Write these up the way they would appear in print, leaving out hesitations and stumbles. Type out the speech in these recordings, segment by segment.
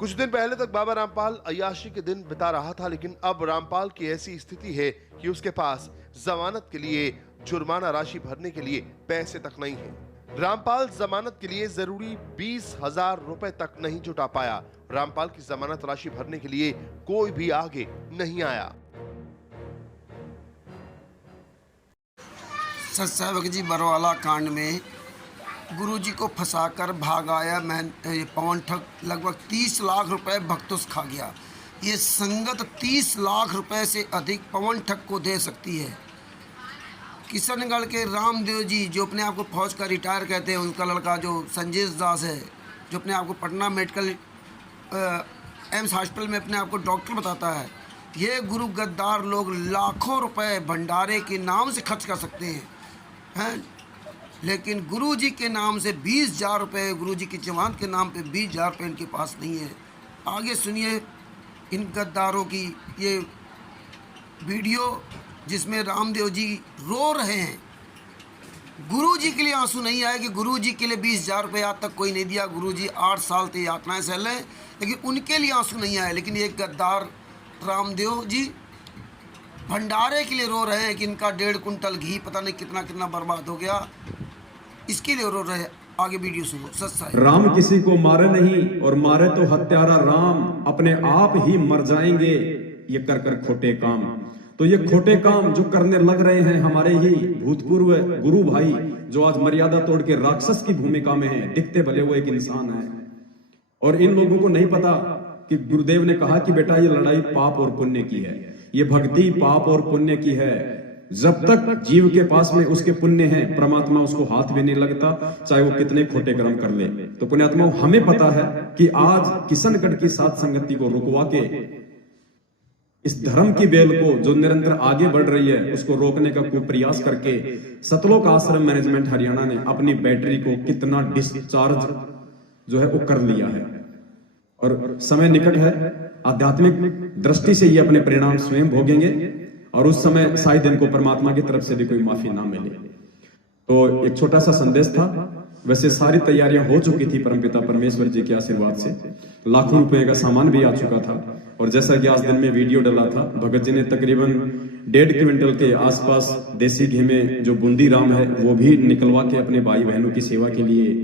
कुछ दिन पहले तक बाबा रामपाल अय्याशी के दिन बिता रहा था, लेकिन अब रामपाल की ऐसी स्थिति है कि उसके पास जमानत के लिए जुर्माना राशि भरने के लिए पैसे तक नहीं है। रामपाल जमानत के लिए जरूरी 20,000 रुपए तक नहीं जुटा पाया। रामपाल की जमानत राशि भरने के लिए कोई भी आगे नहीं आया। सत्सावक जी बरवाला कांड में गुरुजी को फंसाकर भाग आया पवन ठग लगभग 30 लाख रुपए भक्तों से खा गया। ये संगत 30 लाख रुपए से अधिक पवन ठग को दे सकती है। किशनगढ़ के रामदेव जी जो अपने आप को फौज का रिटायर कहते हैं, उनका लड़का जो संजय दास है, जो अपने आप को पटना मेडिकल एम्स हॉस्पिटल में अपने आप को डॉक्टर बताता है, ये गुरु गद्दार लोग लाखों रुपए भंडारे के नाम से खर्च कर सकते हैं, लेकिन गुरुजी के नाम से 20,000 रुपये, गुरुजी की जमानत के नाम पे 20,000 रुपये इनके पास नहीं है। आगे सुनिए इन गद्दारों की ये वीडियो जिसमें रामदेव जी रो रहे हैं। गुरुजी के लिए आंसू नहीं आए कि गुरुजी के लिए 20,000 रुपये आज तक कोई नहीं दिया। गुरुजी 8 साल से यातनाएं सह लें, लेकिन उनके लिए आंसू नहीं आए। लेकिन ये गद्दार रामदेव जी भंडारे के लिए रो रहे हैं कि इनका 1.5 कुंटल घी पता नहीं कितना कितना बर्बाद हो गया, इसके लिए रो रहे हैं। आगे वीडियो सुनो। सच राम किसी को मारे नहीं और मारे तो हत्यारा राम, अपने आप ही मर जाएंगे ये कर कर खोटे काम। तो ये खोटे काम जो करने लग रहे हैं हमारे ही भूतपूर्व गुरु भाई, जो आज मर्यादा तोड़ के राक्षस की भूमिका में है, दिखते भले वो एक इंसान है। और इन लोगों को नहीं पता कि गुरुदेव ने कहा कि बेटा ये लड़ाई पाप और पुण्य की है, ये भक्ति पाप और पुण्य की है। जब तक जीव के पास में उसके पुण्य हैं, परमात्मा उसको हाथ भी नहीं लगता, चाहे वो कितने खोटे कर्म कर ले। तो पुण्यात्माओं, हमें पता है कि आज किशनगढ़ की सात संगति को रुकवा के इस धर्म की बेल को जो निरंतर आगे बढ़ रही है उसको रोकने का कोई प्रयास करके सतलोक आश्रम मैनेजमेंट हरियाणा ने अपनी बैटरी को कितना डिस्चार्ज जो है वो कर लिया है। और समय निकट है, आध्यात्मिक दृष्टि से ये अपने परिणाम स्वयं भोगेंगे और उस समय शायद इनको परमात्मा की तरफ से भी कोई माफी ना मिले। तो एक छोटा सा संदेश था। वैसे सारी तैयारियां हो चुकी थी परमपिता परमेश्वर जी के आशीर्वाद से, लाखों रुपए का सामान भी आ चुका था। और जैसा कि आज दिन में वीडियो डाला था, भगत जी ने तकरीबन 1.5 क्विंटल के आसपास देसी घी में जो बूंदी राम है वो भी निकलवा के अपने भाई बहनों की सेवा के लिए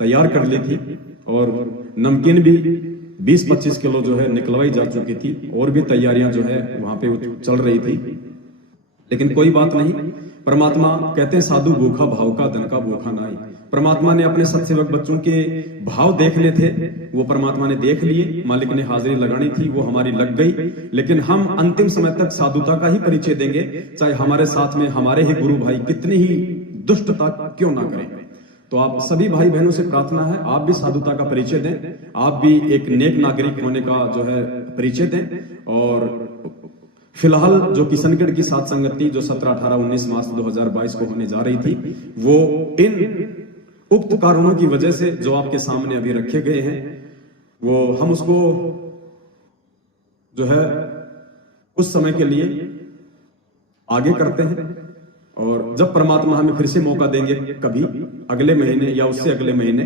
तैयार कर ली थी। और नमकीन भी 20-25 किलो जो है निकलवाई जा चुकी थी, और भी तैयारियां जो है वहां पे चल रही थी। लेकिन कोई बात नहीं, परमात्मा कहते हैं साधु भूखा भाव का धन का भूखा नहीं। परमात्मा ने अपने सत्सेवक बच्चों के भाव देखने थे, वो परमात्मा ने देख लिए। मालिक ने हाजिरी लगानी थी, वो हमारी लग गई। लेकिन हम अंतिम समय तक साधुता का ही परिचय देंगे, चाहे हमारे साथ में हमारे ही गुरु भाई कितनी ही दुष्टता क्यों ना करें। तो आप सभी भाई बहनों से प्रार्थना है, आप भी साधुता का परिचय दें, आप भी एक नेक नागरिक होने का जो है परिचय दें। और फिलहाल जो किशनगढ़ की सात संगति जो 17, 18, 19 मार्च 2022 को होने जा रही थी, वो इन उक्त कारणों की वजह से जो आपके सामने अभी रखे गए हैं, वो हम उसको जो है उस समय के लिए आगे करते हैं। और जब परमात्मा हमें फिर से मौका देंगे, कभी अगले महीने या उससे अगले महीने,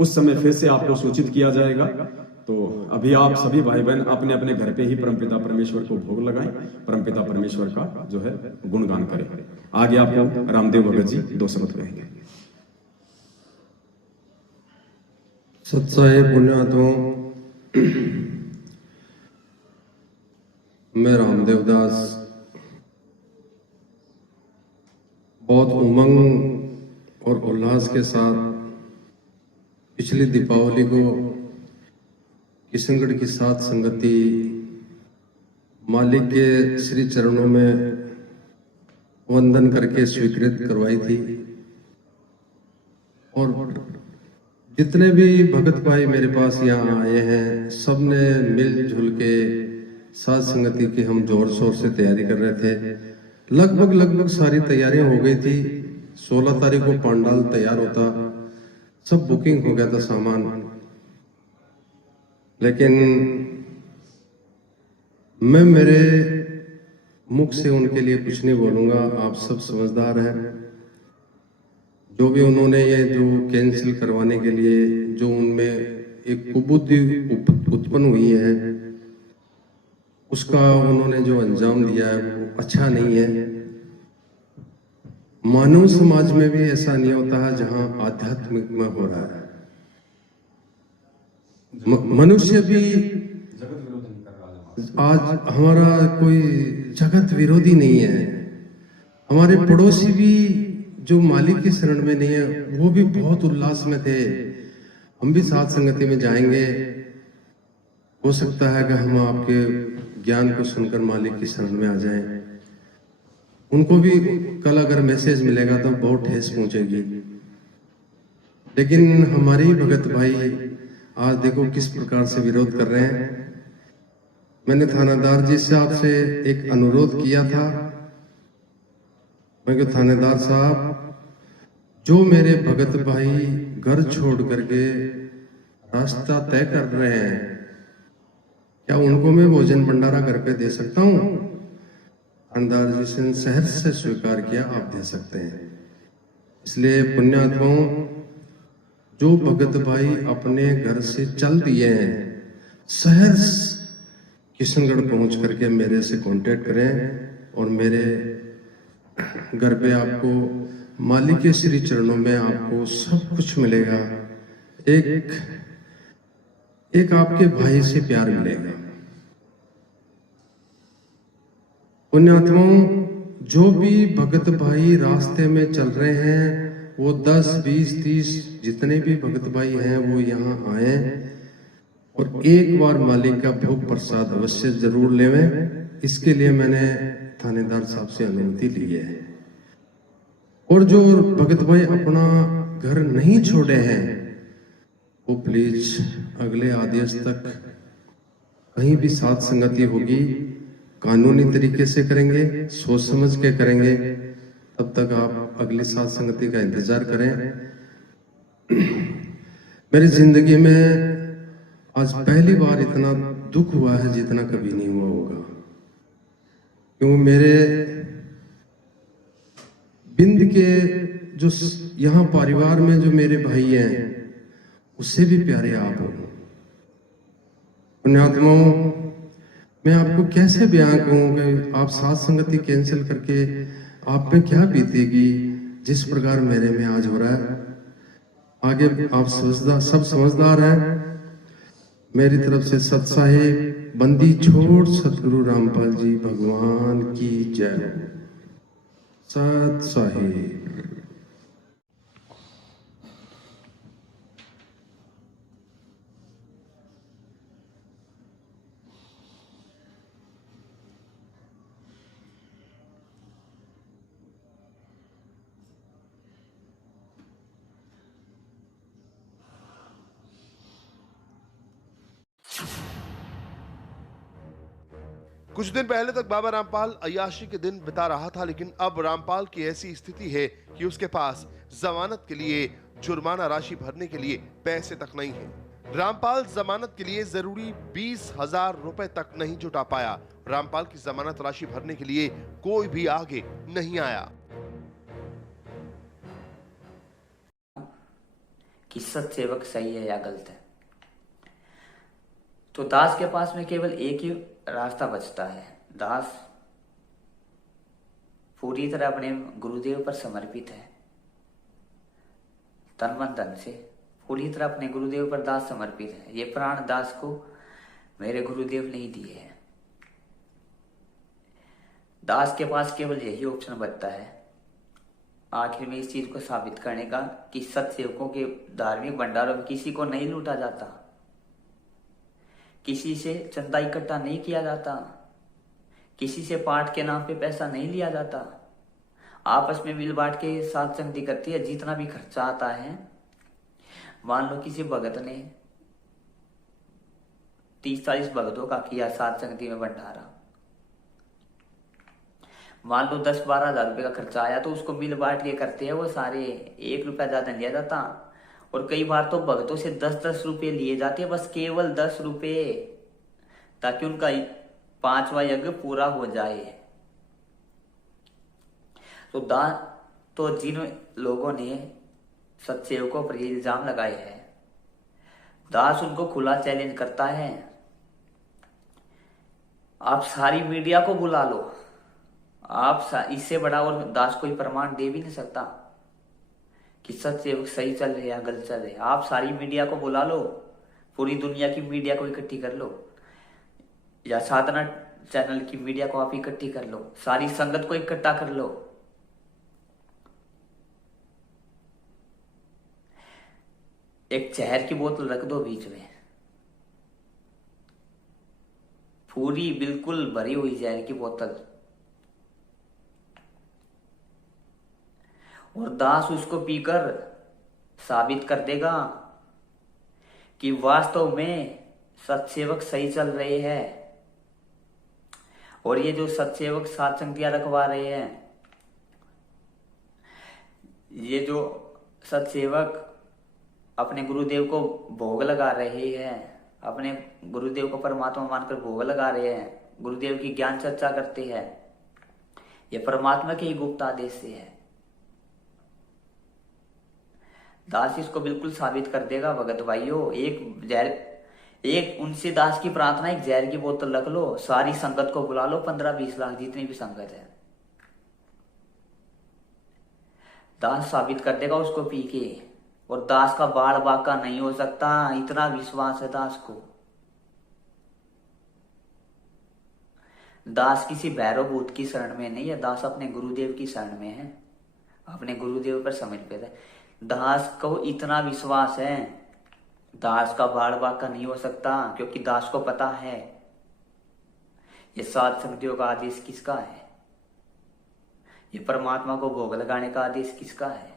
उस समय फिर से आपको सूचित किया जाएगा। तो अभी आप सभी भाई बहन अपने अपने घर पे ही परमपिता परमेश्वर को भोग लगाएं, परमपिता परमेश्वर का जो है गुणगान करें। आगे आपको रामदेव भगत जी 2 शब्द कहेंगे। सत्साए पुण्यात्माओं, मैं रामदेव दास बहुत उमंग और उल्लास के साथ पिछली दीपावली को किशनगढ़ की सात संगति मालिक के श्री चरणों में वंदन करके स्वीकृत करवाई थी। और जितने भी भगत भाई मेरे पास यहाँ आए हैं, सबने मिलजुल के सात संगति की हम जोर शोर से तैयारी कर रहे थे। लगभग सारी तैयारियां हो गई थी। 16 तारीख को पंडाल तैयार होता, सब बुकिंग हो गया था सामान। लेकिन मैं मेरे मुख से उनके लिए कुछ नहीं बोलूंगा, आप सब समझदार हैं। जो भी उन्होंने ये जो कैंसिल करवाने के लिए जो उनमें एक कुबुद्धि उत्पन्न हुई है, उसका उन्होंने जो अंजाम दिया है वो अच्छा नहीं है। मानव समाज में भी ऐसा नहीं होता है जहां आध्यात्मिक में हो रहा है। मनुष्य भी आज हमारा कोई जगत विरोधी नहीं है। हमारे पड़ोसी भी जो मालिक की शरण में नहीं है वो भी बहुत उल्लास में थे। हम भी साथ संगति में जाएंगे, हो सकता है कि हम आपके ज्ञान को सुनकर मालिक की शरण में आ जाएं। उनको भी कल अगर मैसेज मिलेगा तो बहुत ठेस पहुंचेगी। लेकिन हमारे भगत भाई आज देखो किस प्रकार से विरोध कर रहे हैं। मैंने थानेदार जी से आपसे एक अनुरोध किया था, मैं कहा थानेदार साहब, जो मेरे भगत भाई घर छोड़ करके रास्ता तय कर रहे हैं, क्या उनको मैं भोजन भंडारा घर पे दे सकता हूँ? थानेदार जी से सहर्ष से स्वीकार किया, आप दे सकते हैं। इसलिए पुण्यात्माओं, जो भगत भाई अपने घर से चल दिए हैं, सहर्ष किशनगढ़ पहुंच करके मेरे से कांटेक्ट करें और मेरे घर पे आपको मालिक के श्री चरणों में आपको सब कुछ मिलेगा। एक आपके भाई से प्यार मिलेगा। पुण्यात्माओं, जो भी भगत भाई रास्ते में चल रहे हैं, वो 10, 20, 30 जितने भी भगत भाई हैं वो यहाँ आए और एक बार मालिक का भोग प्रसाद अवश्य जरूर लेवें। इसके लिए मैंने थानेदार साहब से अनुमति ली है। और जो भगत भाई अपना घर नहीं छोड़े हैं, वो प्लीज अगले आदेश तक कहीं भी साथ संगति होगी कानूनी तरीके से करेंगे, सोच समझ के करेंगे। तब तक आप अगली साथ संगति का इंतजार करें। मेरी जिंदगी में आज पहली बार इतना दुख हुआ है जितना कभी नहीं हुआ होगा, क्योंकि मेरे बिंद के जो यहाँ परिवार में जो मेरे भाई हैं उससे भी प्यारे आप हो। पुण्यात्माओं, मैं आपको कैसे बयान करूं कि आप साथ संगति कैंसिल करके आप पे क्या बीतेगी जिस प्रकार मेरे में आज हो रहा है। आगे आप सब समझदार हैं। मेरी तरफ से सत साहिब बंदी छोड़ सतगुरु रामपाल जी भगवान की जय। सत साहिब। कुछ दिन पहले तक बाबा रामपाल अय्याशी के दिन बिता रहा था, लेकिन अब रामपाल की ऐसी स्थिति है कि उसके पास जमानत के लिए जुर्माना राशि भरने के लिए पैसे तक नहीं है। रामपाल जमानत के लिए जरूरी 20,000 रुपए तक नहीं जुटा पाया। रामपाल की जमानत राशि भरने के लिए कोई भी आगे नहीं आया। कि सत्सेवक सही है या गलत है। तो दास के पास में केवल एक ही रास्ता बचता है। दास पूरी तरह अपने गुरुदेव पर समर्पित है, तन मन धन से पूरी तरह अपने गुरुदेव पर दास समर्पित है। ये प्राण दास को मेरे गुरुदेव ने ही दिए हैं। दास के पास केवल यही ऑप्शन बचता है आखिर में इस चीज को साबित करने का कि सत्सेवकों के धार्मिक भंडारों में किसी को नहीं लूटा जाता, किसी से चंदा इकट्ठा नहीं किया जाता, किसी से पाठ के नाम पे पैसा नहीं लिया जाता। आपस में मिल बांट के साथ संगति करती है। जितना भी खर्चा आता है, मान लो किसी भगत ने 30-40 भगतों का किया साथ संगति में भंडारा, मान लो 10-12 हजार रुपये का खर्चा आया, तो उसको मिल बांट के करते हैं वो सारे। 1 रुपया ज्यादा लिया जाता, और कई बार तो भगतों से 10-10 रुपये लिए जाते हैं, बस केवल 10 रुपये, ताकि उनका 5वां यज्ञ पूरा हो जाए। तो जिन लोगों ने सत्सेवकों पर इल्जाम लगाए हैं, दास उनको खुला चैलेंज करता है, आप सारी मीडिया को बुला लो, इससे बड़ा और दास कोई प्रमाण दे भी नहीं सकता कि सत्य सही चल रहे या गलत चल रहे। आप सारी मीडिया को बुला लो, पूरी दुनिया की मीडिया को इकट्ठी कर लो, या साधना चैनल की मीडिया को आप इकट्ठी कर लो, सारी संगत को इकट्ठा कर लो। एक जहर की बोतल रख दो बीच में, पूरी बिल्कुल भरी हुई जहर की बोतल, और दास उसको पीकर साबित कर देगा कि वास्तव में सत्सेवक सही चल रहे हैं, और ये जो सत्सेवक सत्संगियां रखवा रहे हैं, ये जो सत्सेवक अपने गुरुदेव को भोग लगा रहे हैं, अपने गुरुदेव को परमात्मा मानकर भोग लगा रहे हैं, गुरुदेव की ज्ञान चर्चा करते हैं, ये परमात्मा के ही गुप्त आदेश से है। दास इसको बिल्कुल साबित कर देगा। भगत भाइयों, एक उनसे दास की प्रार्थना, एक जहर की बोतल रख लो, सारी संगत को बुला लो, 15-20 लाख जितनी भी संगत है, दास साबित कर देगा उसको पी के, और दास का बाल बाका नहीं हो सकता, इतना विश्वास है दास को। दास किसी भैरव भूत की शरण में नहीं है, दास अपने गुरुदेव की शरण में है, अपने गुरुदेव पर समर्पित है। दास को इतना विश्वास है, दास का बाल बाका नहीं हो सकता, क्योंकि दास को पता है ये सात संगतियों का आदेश किसका है, ये परमात्मा को भोग लगाने का आदेश किसका है।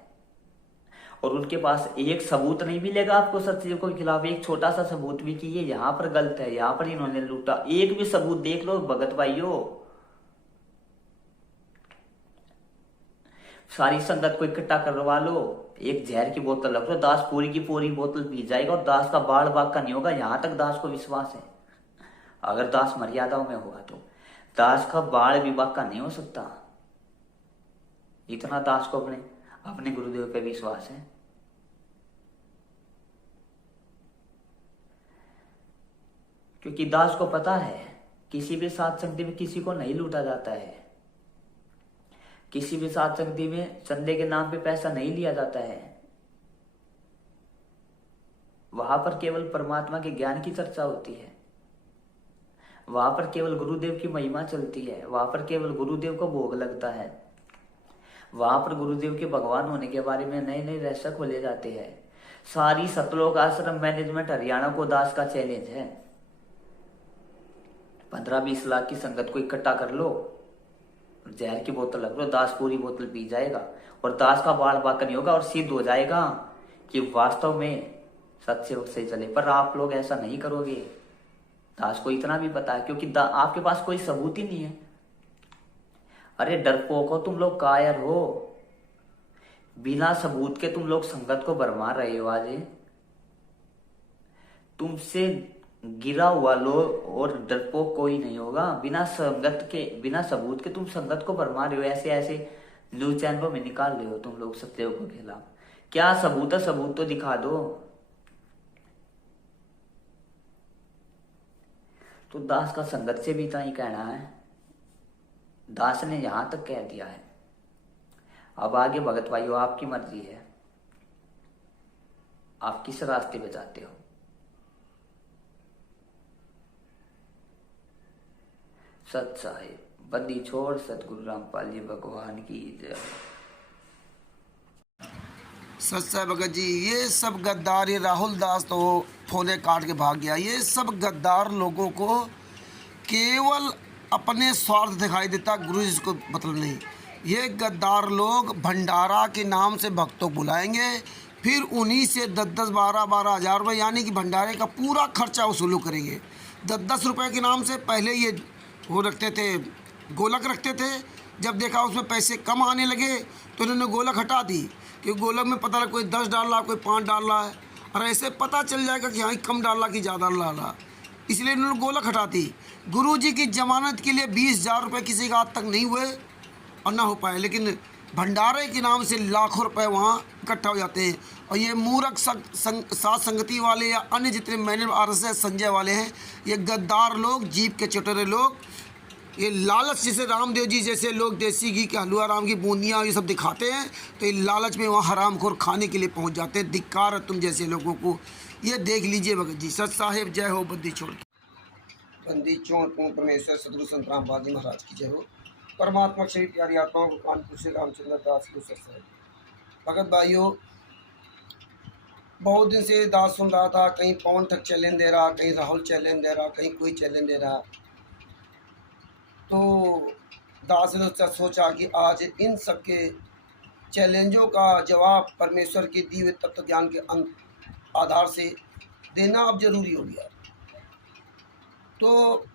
और उनके पास एक सबूत नहीं मिलेगा आपको सत्संग के खिलाफ, एक छोटा सा सबूत भी कि ये यहाँ पर गलत है, यहाँ पर इन्होंने लूटा, एक भी सबूत देख लो भगत भाइयों। सारी संगत को इकट्ठा करवा लो, एक जहर की बोतल रख लो, दास पूरी की पूरी बोतल पी जाएगा, और दास का बाल बाका नहीं होगा, यहां तक दास को विश्वास है। अगर दास मर्यादाओं में होगा तो दास का बाल भी बाका नहीं हो सकता, इतना दास को अपने गुरुदेव पे विश्वास है। क्योंकि दास को पता है किसी भी सात संगति में किसी को नहीं लूटा जाता है, किसी भी सात संगति में चंदे के नाम पे पैसा नहीं लिया जाता है, वहां पर केवल परमात्मा के ज्ञान की चर्चा होती है, वहां पर केवल गुरुदेव की महिमा चलती है, वहां पर केवल गुरुदेव को भोग लगता है, वहां पर गुरुदेव के भगवान होने के बारे में नए नए रहस्य खोले जाते हैं। सारी सतलोक आश्रम मैनेजमेंट हरियाणा को दास का चैलेंज है, 15-20 लाख की संगत को इकट्ठा कर लो, जहर की बोतल रख लो, दास पूरी बोतल पी जाएगा, और दास का बाल बाका नहीं होगा, और सिद्ध हो जाएगा कि वास्तव में सत्संग से चले। पर आप लोग ऐसा नहीं करोगे, दास को इतना भी पता है, क्योंकि आपके पास कोई सबूत ही नहीं है। अरे डरपोक हो तुम लोग, कायर हो, बिना सबूत के तुम लोग संगत को भरमा रहे हो। आज तुमसे गिरा हुआ लोग और डरपोक कोई नहीं होगा, बिना संगत के, बिना सबूत के तुम संगत को भरमा रहे हो, ऐसे ऐसे न्यूज चैनलों में निकाल रहे हो तुम लोग सत्संग के खिलाफ। क्या सबूत है? सबूत तो दिखा दो। तो दास का संगत से भी इतना ही कहना है, दास ने यहां तक कह दिया है। अब आगे भगत भाइयों आपकी मर्जी है, आप किस रास्ते पे जाते हो। सत साहिब बंदी छोड़, सतगुरु रामपाल जी भगवान की जय। सच्चा भगत जी, ये सब गद्दार, ये राहुल दास तो फोने काट के भाग गया, ये सब गद्दार लोगों को केवल अपने स्वार्थ दिखाई देता, गुरु जी को मतलब नहीं। ये गद्दार लोग भंडारा के नाम से भक्तों को बुलाएंगे, फिर उन्हीं से 10-10, 12-12 हज़ार रुपये यानी कि भंडारे का पूरा खर्चा वसूल करेंगे। 10-10 रुपये के नाम से पहले ये वो रखते थे, गोलक रखते थे। जब देखा उसमें पैसे कम आने लगे तो इन्होंने गोलक हटा दी, कि गोलक में पता लगा कोई 10 डाल रहा, कोई 5 डाल रहा है, और ऐसे पता चल जाएगा कि हाँ कम डाल रहा कि ज़्यादा डाल रहा, इसलिए इन्होंने गोलक हटा दी। गुरु जी की जमानत के लिए 20,000 रुपये किसी का आज तक नहीं हुए और ना हो पाए, लेकिन भंडारे के नाम से लाखों रुपए वहाँ इकट्ठा हो जाते हैं। और ये मूर्ख साथ संगति वाले या अन्य जितने मैंने RSS संजय वाले हैं, ये गद्दार लोग, जीप के चटोरे लोग, ये लालच जिसे रामदेव जी जैसे लोग देसी घी के हलवा, राम की बूंदियाँ ये सब दिखाते हैं, तो ये लालच में वहाँ हरामखोर खाने के लिए पहुँच जाते हैं। धिक्कार है तुम जैसे लोगों को। ये देख लीजिए भगत जी। सच साहेब जय हो, बंदी छोड़ बंदी चोर परमेश्वर सदगुरु संत रामपाल जी महाराज की जय हो। परमात्मा से प्यारी आत्माओं को कानपुर से रामचंद्र दास को सच साहेब। भगत भाइयों, बहुत दिन से दास सुन रहा था, कहीं पवन ठग चैलेंज दे रहा, कहीं राहुल चैलेंज दे रहा, कहीं कोई चैलेंज दे रहा। तो दास ने सोचा कि आज इन सब के चैलेंजों का जवाब परमेश्वर के दिए हुए तत्व ज्ञान के आधार से देना अब जरूरी हो गया। तो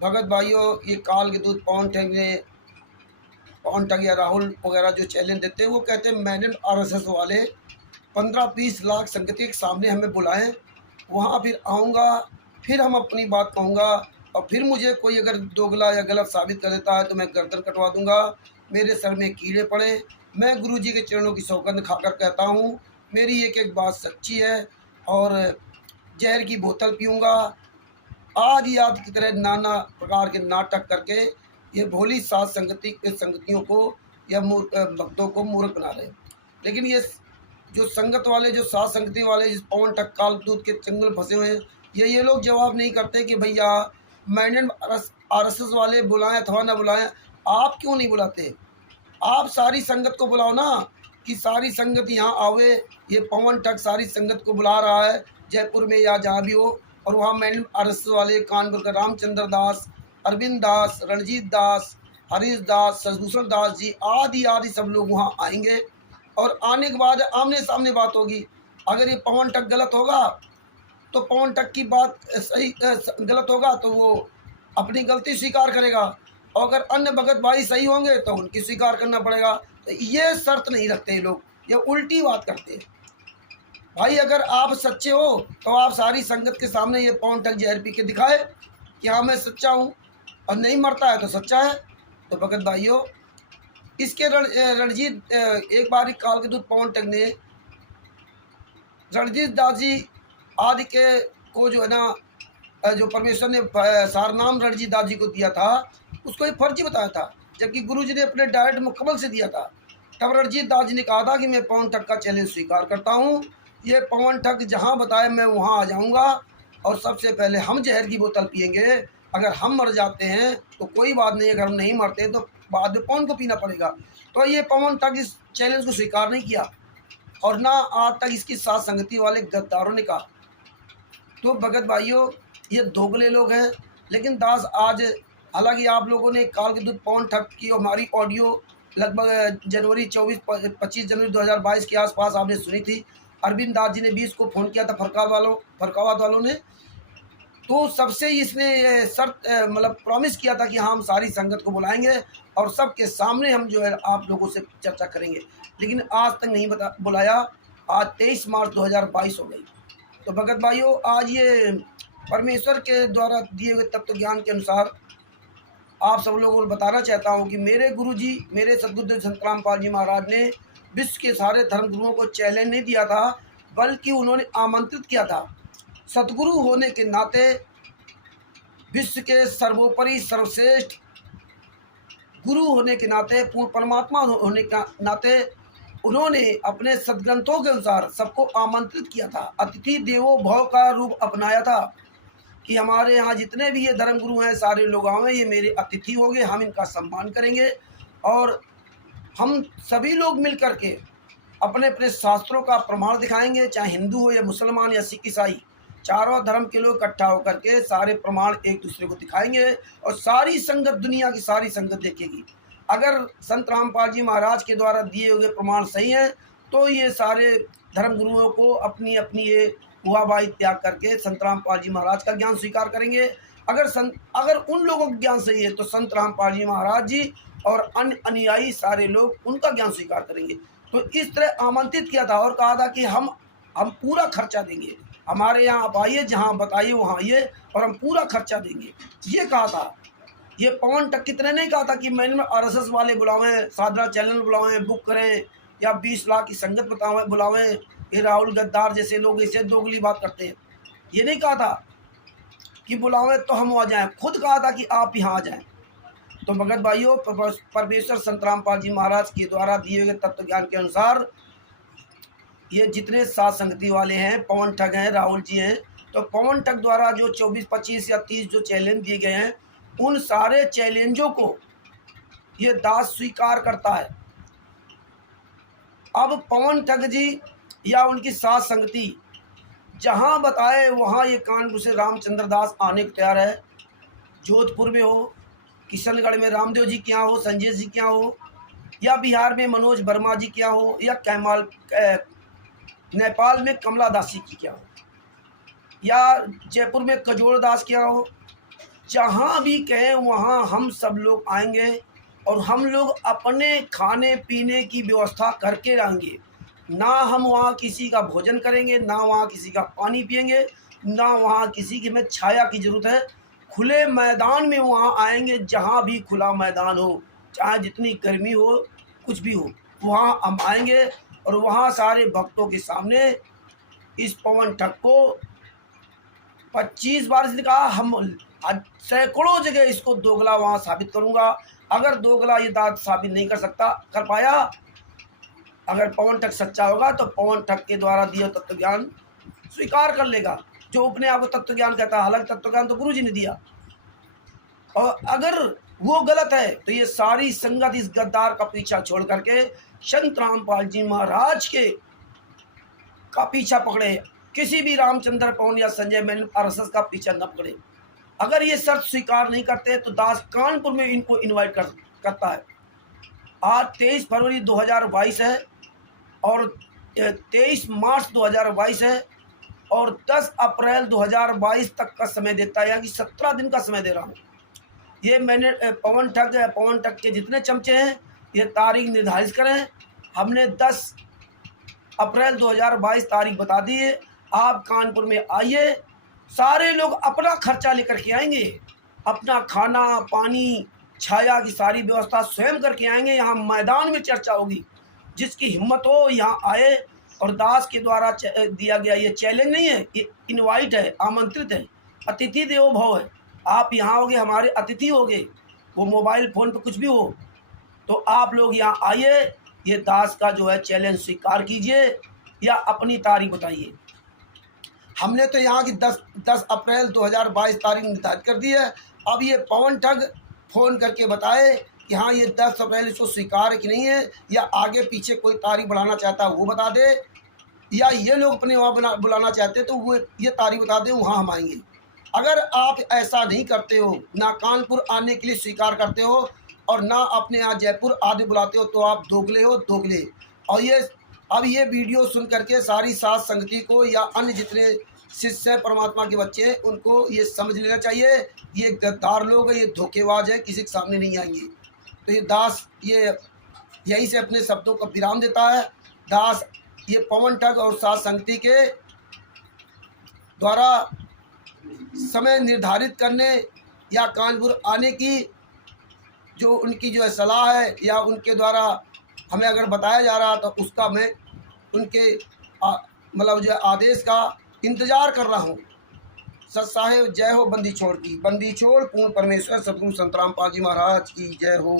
भगत भाइयों, ये काल के दूत पवन ठग या राहुल वगैरह जो चैलेंज देते हैं, वो कहते हैं मैंने RSS वाले 15-20 लाख संगति के सामने हमें बुलाएं, वहाँ फिर आऊँगा, फिर हम अपनी बात कहूँगा, और फिर मुझे कोई अगर दोगला या गलत साबित कर देता है तो मैं गर्दन कटवा दूंगा, मेरे सर में कीड़े पड़े। मैं गुरु जी के चरणों की सौगंध खाकर कहता हूँ, मेरी एक एक बात सच्ची है, और जहर की बोतल पीऊँगा। आदि याद की तरह नाना प्रकार के नाटक करके ये भोली सात संगतियों को या भक्तों को मूर्ख बना रहे। लेकिन ये जो संगत वाले, जो सात संगति वाले, जिस पवन ठग काल दूत के चंगल फंसे हुए हैं, ये लोग जवाब नहीं करते कि भैया मैंडेट RSS वाले बुलाएं अथवा ना बुलाएं, आप क्यों नहीं बुलाते? आप सारी संगत को बुलाओ ना, कि सारी संगत यहाँ आवे। ये पवन ठग सारी संगत को बुला रहा है, जयपुर में या जहाँ भी हो, और वहाँ मैंडेट RSS वाले कानपुर का रामचंद्र दास, अरविंद दास, रणजीत दास, हरीश दास, शशभूषण दास जी आदि सब लोग वहाँ आएंगे। और आने के बाद आमने सामने बात होगी। अगर ये पवन ठग गलत होगा तो पवन ठग की बात सही गलत होगा तो वो अपनी गलती स्वीकार करेगा, और अगर अन्य भगत भाई सही होंगे तो उनकी स्वीकार करना पड़ेगा। तो ये शर्त नहीं रखते ये लोग, ये उल्टी बात करते हैं। भाई अगर आप सच्चे हो तो आप सारी संगत के सामने ये पवन ठग जहर पी के दिखाए कि हाँ मैं सच्चा हूँ, और नहीं मरता है तो सच्चा है। तो भगत भाइयों, इसके रणजीत एक बार काल के दूत पवन ठग ने रणजीत दास जी आदि के को जो है ना, जो परमेश्वर ने सारनाम रणजीत दास जी को दिया था, उसको एक फर्जी बताया था, जबकि गुरुजी ने अपने डायरेक्ट मुकम्मल से दिया था। तब रणजीत दास जी ने कहा था कि मैं पवन ठग का चैलेंज स्वीकार करता हूँ, ये पवन ठग जहाँ बताए मैं वहाँ आ जाऊँगा, और सबसे पहले हम जहर की बोतल पिएंगे। अगर हम मर जाते हैं तो कोई बात नहीं, अगर हम नहीं मरते तो बाद में पवन को पीना पड़ेगा। तो ये पवन ठग इस चैलेंज को स्वीकार नहीं किया, और ना आज तक इसकी साथ संगति वाले गद्दारों ने कहा। तो भगत भाइयों, ये दोगले लोग हैं। लेकिन दास आज, हालांकि आप लोगों ने काल के दूत पवन ठग की हमारी ऑडियो लगभग जनवरी 25 जनवरी 2022 के आसपास आपने सुनी थी। अरविंद दास जी ने भी इसको फ़ोन किया था फरकावाद वालों ने। तो सबसे इसने शर्त मतलब प्रॉमिस किया था कि हाँ हम सारी संगत को बुलाएंगे और सबके सामने हम जो है आप लोगों से चर्चा करेंगे, लेकिन आज तक नहीं बुलाया। आज 23 मार्च 2022 हो गई। तो भगत भाइयों, आज ये परमेश्वर के द्वारा दिए हुए तत्व ज्ञान के अनुसार आप सब लोगों को बताना चाहता हूँ कि मेरे गुरुजी, मेरे सद्गुरुदेव संत रामपाल जी महाराज ने विश्व के सारे धर्म गुरुओं को चैलेंज नहीं दिया था, बल्कि उन्होंने आमंत्रित किया था। सतगुरु होने के नाते, विश्व के सर्वोपरि सर्वश्रेष्ठ गुरु होने के नाते, पूर्ण परमात्मा होने के नाते उन्होंने अपने सदग्रंथों के अनुसार सबको आमंत्रित किया था। अतिथि देवो भव का रूप अपनाया था कि हमारे यहाँ जितने भी ये धर्म गुरु हैं सारे लोग आए, ये मेरे अतिथि होंगे, हम इनका सम्मान करेंगे और हम सभी लोग मिल कर के अपने अपने शास्त्रों का प्रमाण दिखाएंगे, चाहे हिंदू हो या मुसलमान या सिख ईसाई, चारों धर्म के लोग इकट्ठा होकर के सारे प्रमाण एक दूसरे को दिखाएंगे और सारी संगत, दुनिया की सारी संगत देखेगी। अगर संत रामपाल जी महाराज के द्वारा दिए हुए प्रमाण सही हैं तो ये सारे धर्म गुरुओं को अपनी अपनी ये हुआबाई त्याग करके संत रामपाल जी महाराज का ज्ञान स्वीकार करेंगे। अगर उन लोगों का ज्ञान सही है तो संत रामपाल जी महाराज जी और अन्य अनुयायी सारे लोग उनका ज्ञान स्वीकार करेंगे। तो इस तरह आमंत्रित किया था और कहा था कि हम पूरा खर्चा देंगे, हमारे यहाँ आप आइए, जहाँ बताइए वहाँ आइए और हम पूरा खर्चा देंगे, ये कहा था। ये पवन ठग कितने नहीं कहा था कि मैंने आरएसएस वाले बुलावें, साधना चैनल बुलावें, बुक करें, या 20 लाख की संगत बतावें बुलावें, ये राहुल गद्दार जैसे लोग ऐसे दोगली बात करते हैं। ये नहीं कहा था कि बुलावें तो हम आ जाएं, खुद कहा था कि आप यहाँ आ जाएं। तो भगत भाइयों, परमेश्वर संत रामपाल जी महाराज के द्वारा दिए गए तत्व ज्ञान के अनुसार ये जितने सात संगति वाले हैं, पवन ठग हैं, राहुल जी हैं, तो पवन ठग द्वारा जो 24, 25 या 30 जो चैलेंज दिए गए हैं, उन सारे चैलेंजों को ये दास स्वीकार करता है। अब पवन ठग जी या उनकी सात संगति जहां बताए वहां ये कानपुर से रामचंद्र दास आने को तैयार है। जोधपुर में हो, किशनगढ़ में रामदेव जी के यहाँ हो, संजय जी के यहाँ हो, या बिहार में मनोज वर्मा जी के यहाँ हो, या नेपाल में कमला दास जी की क्या हो, या जयपुर में कजोड़ दास क्या हो, जहाँ भी कहें वहाँ हम सब लोग आएंगे और हम लोग अपने खाने पीने की व्यवस्था करके रहेंगे। ना हम वहाँ किसी का भोजन करेंगे, ना वहाँ किसी का पानी पिएंगे, ना वहाँ किसी की में छाया की जरूरत है। खुले मैदान में वहाँ आएंगे, जहाँ भी खुला मैदान हो, चाहे जितनी गर्मी हो, कुछ भी हो, वहाँ हम आएंगे और वहाँ सारे भक्तों के सामने इस पवन ठग को 25 बार से कहा, हम सैकड़ों जगह इसको दोगला वहाँ साबित करूँगा। अगर दोगला ये दाद साबित नहीं कर पाया, अगर पवन ठग सच्चा होगा तो पवन ठग के द्वारा दिया तत्व ज्ञान स्वीकार कर लेगा, जो अपने आप को तत्व ज्ञान कहता है। हालांकि तत्व ज्ञान तो गुरु जी ने दिया, और अगर वो गलत है तो ये सारी संगत इस गद्दार का पीछा छोड़ करके संत रामपाल जी महाराज के का पीछा पकड़े। किसी भी रामचंद्र पवन या संजय मेनन आरएसएस का पीछा न पकड़े। अगर ये शर्त स्वीकार नहीं करते तो दास कानपुर में इनको इनवाइट करता है। आज 23 फरवरी 2022 है और 23 मार्च 2022 है और 10 अप्रैल 2022 तक का समय देता है, यानी 17 दिन का समय दे रहा हूँ। ये मैंने पवन ठग के जितने चमचे हैं ये तारीख निर्धारित करें। हमने 10 अप्रैल 2022 तारीख बता दी है। आप कानपुर में आइए, सारे लोग अपना खर्चा लेकर के आएंगे, अपना खाना पानी छाया की सारी व्यवस्था स्वयं करके आएंगे। यहाँ मैदान में चर्चा होगी, जिसकी हिम्मत हो यहाँ आए। और दास के द्वारा दिया गया ये चैलेंज नहीं है, ये इनवाइट है, आमंत्रित है, अतिथि देवो भव है। आप यहाँ होगे, हमारे अतिथि होगे, वो मोबाइल फ़ोन पे कुछ भी हो, तो आप लोग यहाँ आइए, ये दास का जो है चैलेंज स्वीकार कीजिए या अपनी तारीख बताइए। हमने तो यहाँ की 10 अप्रैल 2022 तारीख निर्धारित कर दी है। अब ये पवन ठग फ़ोन करके बताए कि हाँ ये 10 अप्रैल इसको स्वीकार है कि नहीं है, या आगे पीछे कोई तारीख बढ़ाना चाहता है वो बता दे, या ये लोग अपने वहाँ बुलाना चाहते तो वो ये तारीख बता दे, वहाँ हम आएंगे। अगर आप ऐसा नहीं करते हो, ना कानपुर आने के लिए स्वीकार करते हो और ना अपने यहाँ जयपुर आदि बुलाते हो, तो आप दोगले हो, दोगले। और ये अब ये वीडियो सुन करके सारी सात संगति को या अन्य जितने शिष्य हैं, परमात्मा के बच्चे हैं, उनको ये समझ लेना चाहिए, ये गद्दार लोग हैं, ये धोखेबाज है, किसी के सामने नहीं आएंगे। तो ये दास ये यहीं से अपने शब्दों का विराम देता है। दास ये पवन ठग और सात संगति के द्वारा समय निर्धारित करने या कानपुर आने की जो उनकी जो है सलाह है, या उनके द्वारा हमें अगर बताया जा रहा तो उसका मैं उनके मतलब जो आदेश का इंतज़ार कर रहा हूँ। सत साहेब जय हो। बंदी छोड़ की, बंदी छोड़ पूर्ण परमेश्वर सतगुरु संत रामपाल जी महाराज की जय हो।